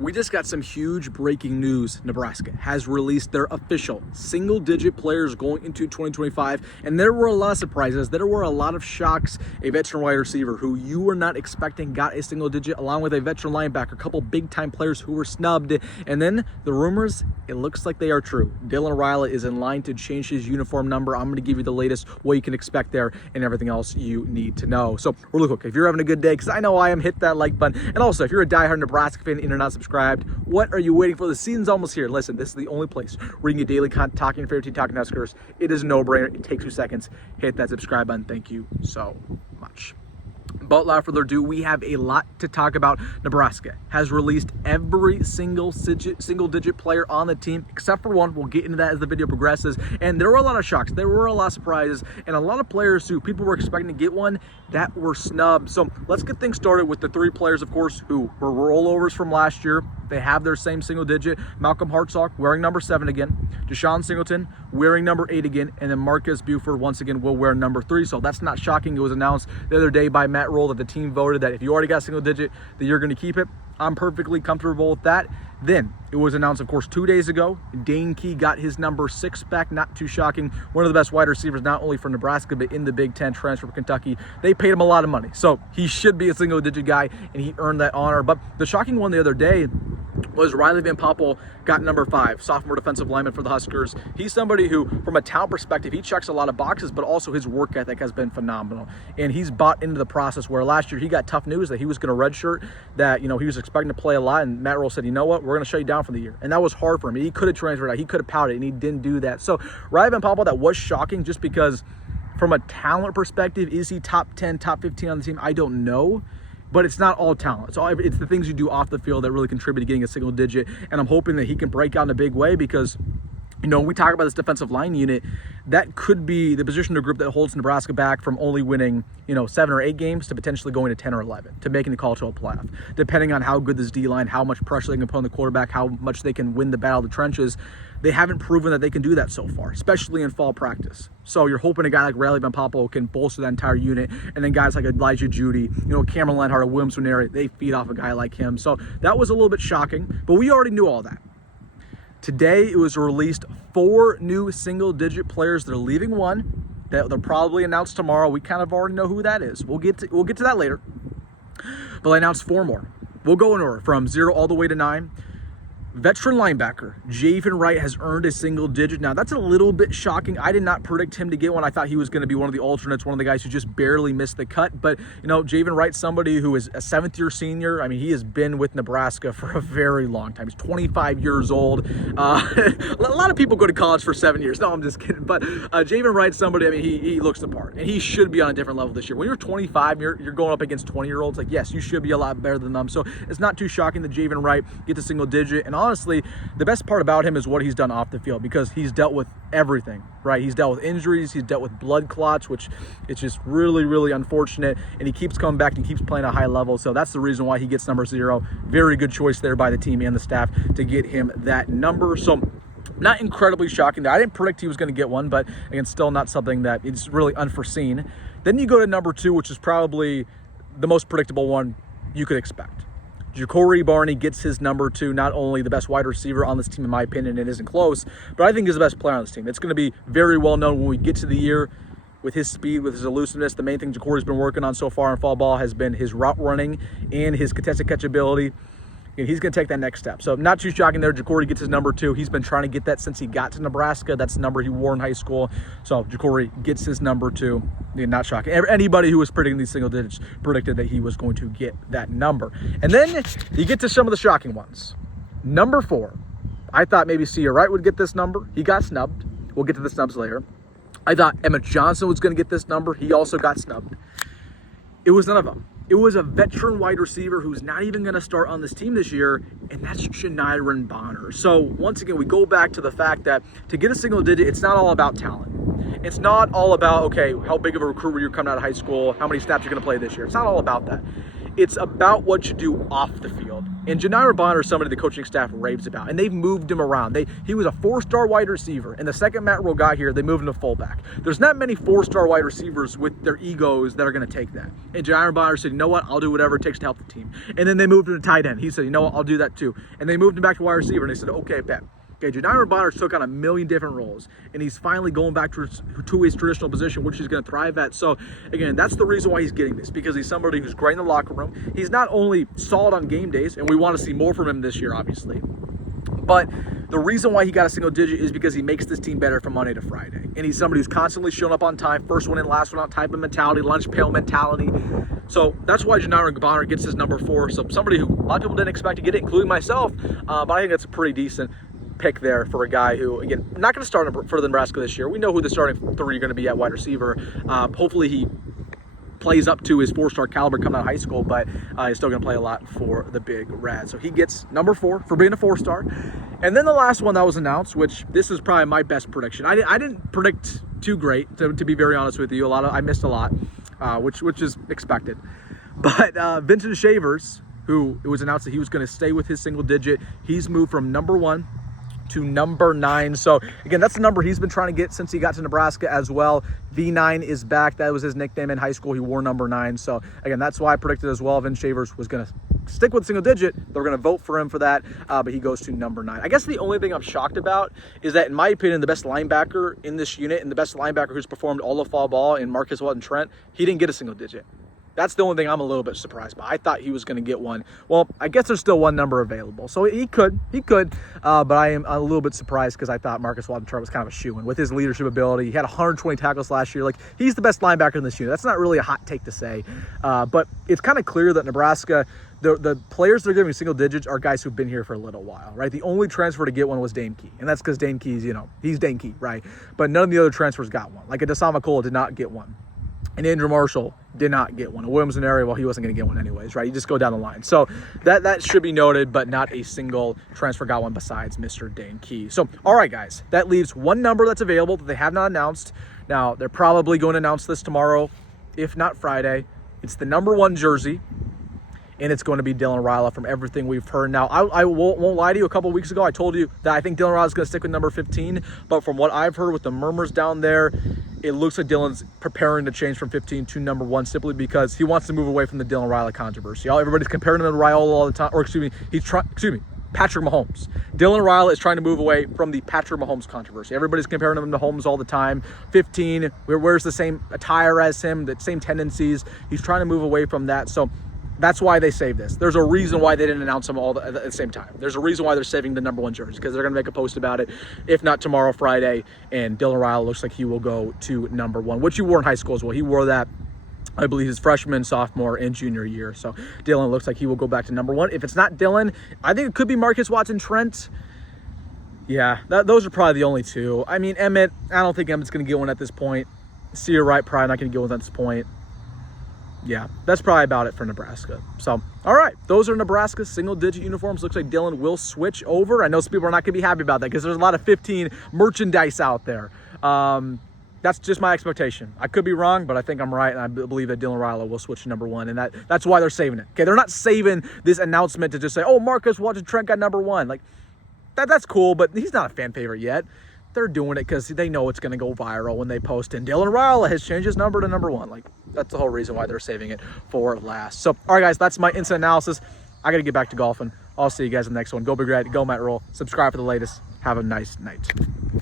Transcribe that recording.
We just got some huge breaking news. Nebraska has released their official single-digit players going into 2025, and there were a lot of surprises. There were a lot of shocks. A veteran wide receiver who you were not expecting got a single-digit, along with a veteran linebacker, a couple big-time players who were snubbed. And then the rumors, it looks like they are true. Dylan Raiola is in line to change his uniform number. I'm going to give you the latest, what you can expect there, and everything else you need to know. So really quick, if you're having a good day, because I know I am, hit that like button. And also, if you're a diehard Nebraska fan and you're not subscribed, what are you waiting for? The season's almost here. Listen, this is the only place where you can get daily content talking your favorite team, talking Huskers. It is a no-brainer. It takes 2 seconds. Hit that subscribe button. Thank you so much. But without further ado, we have a lot to talk about. Nebraska has released every single-digit player on the team, except for one. We'll get into that as the video progresses. And there were a lot of shocks. There were a lot of surprises. And a lot of players who people were expecting to get one that were snubbed. So let's get things started with the 3 players, of course, who were rollovers from last year. They have their same single-digit. Malcolm Hartsock wearing number 7 again. Deshaun Singleton wearing number 8 again. And then Marcus Buford once again will wear number 3. So that's not shocking. It was announced the other day by Matt Roll that the team voted that if you already got single digit, that you're going to keep it. I'm perfectly comfortable with that. Then it was announced, of course, 2 days ago, Dane got his number 6 back. Not too shocking. One of the best wide receivers, not only for Nebraska, but in the Big Ten, transfer from Kentucky. They paid him a lot of money. So he should be a single digit guy, and he earned that honor. But the shocking one the other day was Riley Van Poppel got number 5, sophomore defensive lineman for the Huskers. He's somebody who, from a talent perspective, he checks a lot of boxes, but also his work ethic has been phenomenal. And he's bought into the process where last year he got tough news that he was going to redshirt, that, he was expecting to play a lot, and Matt Roll said, you know what, we're going to shut you down for the year. And that was hard for him. He could have transferred out. He could have pouted, and he didn't do that. So Riley Van Poppel, that was shocking just because from a talent perspective, is he top 10, top 15 on the team? I don't know. But it's not all talent. It's the things you do off the field that really contribute to getting a single digit. And I'm hoping that he can break out in a big way because, when we talk about this defensive line unit, that could be the position or group that holds Nebraska back from only winning, 7 or 8 games to potentially going to 10 or 11, to making the college football playoff. Depending on how good this D-line, how much pressure they can put on the quarterback, how much they can win the battle of the trenches. They haven't proven that they can do that so far, especially in fall practice. So you're hoping a guy like Riley Van Poppel can bolster that entire unit, and then guys like Elijah Judy, Cameron Lenhart, or Williams Winery, they feed off a guy like him. So that was a little bit shocking, but we already knew all that. Today, it was released 4 new single-digit players. They're leaving one that they'll probably announce tomorrow. We kind of already know who that is. We'll get to that later. But I announced 4 more. We'll go in order from 0 all the way to 9. Veteran linebacker Javen Wright has earned a single digit. Now, that's a little bit shocking. I did not predict him to get one. I thought he was going to be one of the alternates, one of the guys who just barely missed the cut. But, Javen Wright's somebody who is a 7th-year senior. I mean, he has been with Nebraska for a very long time. He's 25 years old. A lot of people go to college for 7 years. No, I'm just kidding. But Javen Wright's somebody, I mean, he looks the part. And he should be on a different level this year. When you're 25, you're going up against 20-year-olds. Like, yes, you should be a lot better than them. So it's not too shocking that Javen Wright gets a single digit. And honestly, the best part about him is what he's done off the field, because he's dealt with everything, right? He's dealt with injuries, he's dealt with blood clots, which it's just really, really unfortunate, and he keeps coming back and keeps playing at a high level. So that's the reason why he gets number 0. Very good choice there by the team and the staff to get him that number. So not incredibly shocking. I didn't predict he was going to get one, but again, still not something that is really unforeseen. Then you go to number 2, which is probably the most predictable one you could expect. Jacory Barney gets his number 2, not only the best wide receiver on this team, in my opinion, it isn't close, but I think he's the best player on this team. It's going to be very well known when we get to the year with his speed, with his elusiveness. The main thing Jacory's been working on so far in fall ball has been his route running and his contested catch ability. And he's going to take that next step. So not too shocking there. Jacory gets his number 2. He's been trying to get that since he got to Nebraska. That's the number he wore in high school. So Jacory gets his number 2. Yeah, not shocking. Anybody who was predicting these single digits predicted that he was going to get that number. And then you get to some of the shocking ones. Number 4. I thought maybe Nyziah Wright would get this number. He got snubbed. We'll get to the snubs later. I thought Emmett Johnson was going to get this number. He also got snubbed. It was none of them. It was a veteran wide receiver who's not even going to start on this team this year, and that's Janiran Bonner. So once again, we go back to the fact that to get a single digit, it's not all about talent. It's not all about, okay, how big of a recruit were you coming out of high school, how many snaps you're going to play this year. It's not all about that. It's about what you do off the field. And Janiran is somebody the coaching staff raves about, and they've moved him around. He was a 4-star wide receiver, and the second Matt Rule got here, they moved him to fullback. There's not many 4-star wide receivers with their egos that are going to take that. And Janiran said, you know what, I'll do whatever it takes to help the team. And then they moved him to tight end. He said, you know what, I'll do that too. And they moved him back to wide receiver, and they said, okay, bet. Okay, Janiran took on a million different roles, and he's finally going back to his traditional position, which he's going to thrive at. So, again, that's the reason why he's getting this, because he's somebody who's great in the locker room. He's not only solid on game days, and we want to see more from him this year, obviously, but the reason why he got a single digit is because he makes this team better from Monday to Friday. And he's somebody who's constantly showing up on time, first one in, last one out type of mentality, lunch pail mentality. So that's why Janiran gets his number 4. So somebody who a lot of people didn't expect to get it, including myself, but I think that's a pretty decent pick there for a guy who, again, not going to start for the Nebraska this year. We know who the starting 3 are going to be at wide receiver. Hopefully he plays up to his 4-star caliber coming out of high school, but he's still going to play a lot for the Big Red. So he gets number 4 for being a 4-star. And then the last one that was announced, which this is probably my best prediction. I didn't predict too great, to be very honest with you. I missed a lot, which is expected. But Vincent Shavers, who it was announced that he was going to stay with his single digit, he's moved from number 1 to number 9. So again, that's the number he's been trying to get since he got to Nebraska as well. V9 is back. That was his nickname in high school. He wore number 9. So again, that's why I predicted as well. Vin Shavers was going to stick with single digit. They're going to vote for him for that, but he goes to number 9. I guess the only thing I'm shocked about is that, in my opinion, the best linebacker in this unit and the best linebacker who's performed all of fall ball in Marcus Walton-Trent, he didn't get a single digit. That's the only thing I'm a little bit surprised by. I thought he was going to get one. Well, I guess there's still one number available. So he could, but I am a little bit surprised because I thought Marcus Walton-Trent was kind of a shoo-in with his leadership ability. He had 120 tackles last year. Like, he's the best linebacker in this unit. That's not really a hot take to say, but it's kind of clear that Nebraska, the players they're giving single digits are guys who've been here for a little while, right? The only transfer to get one was Dane Key, and that's because Dane Key's, he's Dane Key, right? But none of the other transfers got one. Like a Deshaun McCullough did not get one. And Andrew Marshall did not get one. A Williamson area, well, he wasn't going to get one anyways, right? You just go down the line. So that should be noted, but not a single transfer got one besides Mr. Dane Key. So, all right, guys, that leaves one number that's available that they have not announced. Now, they're probably going to announce this tomorrow, if not Friday. It's the number 1 jersey, and it's going to be Dylan Raiola from everything we've heard. Now, I won't lie to you. A couple weeks ago, I told you that I think Dylan Raiola is going to stick with number 15, but from what I've heard with the murmurs down there, it looks like Dylan's preparing to change from 15 to number 1 simply because he wants to move away from the Dylan Raiola controversy. Everybody's comparing him to Raiola all the time, or Patrick Mahomes. Dylan Raiola is trying to move away from the Patrick Mahomes controversy. Everybody's comparing him to Mahomes all the time. 15, wears the same attire as him, the same tendencies. He's trying to move away from that. So that's why they saved this. There's a reason why they didn't announce them all at the same time. There's a reason why they're saving the number 1 jersey, because they're going to make a post about it, if not tomorrow, Friday, and Dylan Raiola looks like he will go to number 1, which he wore in high school as well. He wore that, I believe, his freshman, sophomore, and junior year. So Dylan looks like he will go back to number 1. If it's not Dylan, I think it could be Marcus Watson-Trent. Yeah, those are probably the only 2. I mean, Emmett, I don't think Emmett's going to get one at this point. Sear Wright, probably not going to get one at this point. Yeah, that's probably about it for Nebraska. So, all right, those are Nebraska's single-digit uniforms. Looks like Dylan will switch over. I know some people are not going to be happy about that because there's a lot of 15 merchandise out there. That's just my expectation. I could be wrong, but I think I'm right, and I believe that Dylan Raiola will switch to number 1, and that's why they're saving it. Okay, they're not saving this announcement to just say, oh, Marcus Walton-Trent got number 1. Like, that's cool, but he's not a fan favorite yet. They're doing it because they know it's going to go viral when they post, and Dylan Raiola has changed his number to number 1. Like, that's the whole reason why they're saving it for last. So, all right, guys, that's my instant analysis. I got to get back to golfing. I'll see you guys in the next one. Go Big Red, go Matt Roll. Subscribe for the latest. Have a nice night.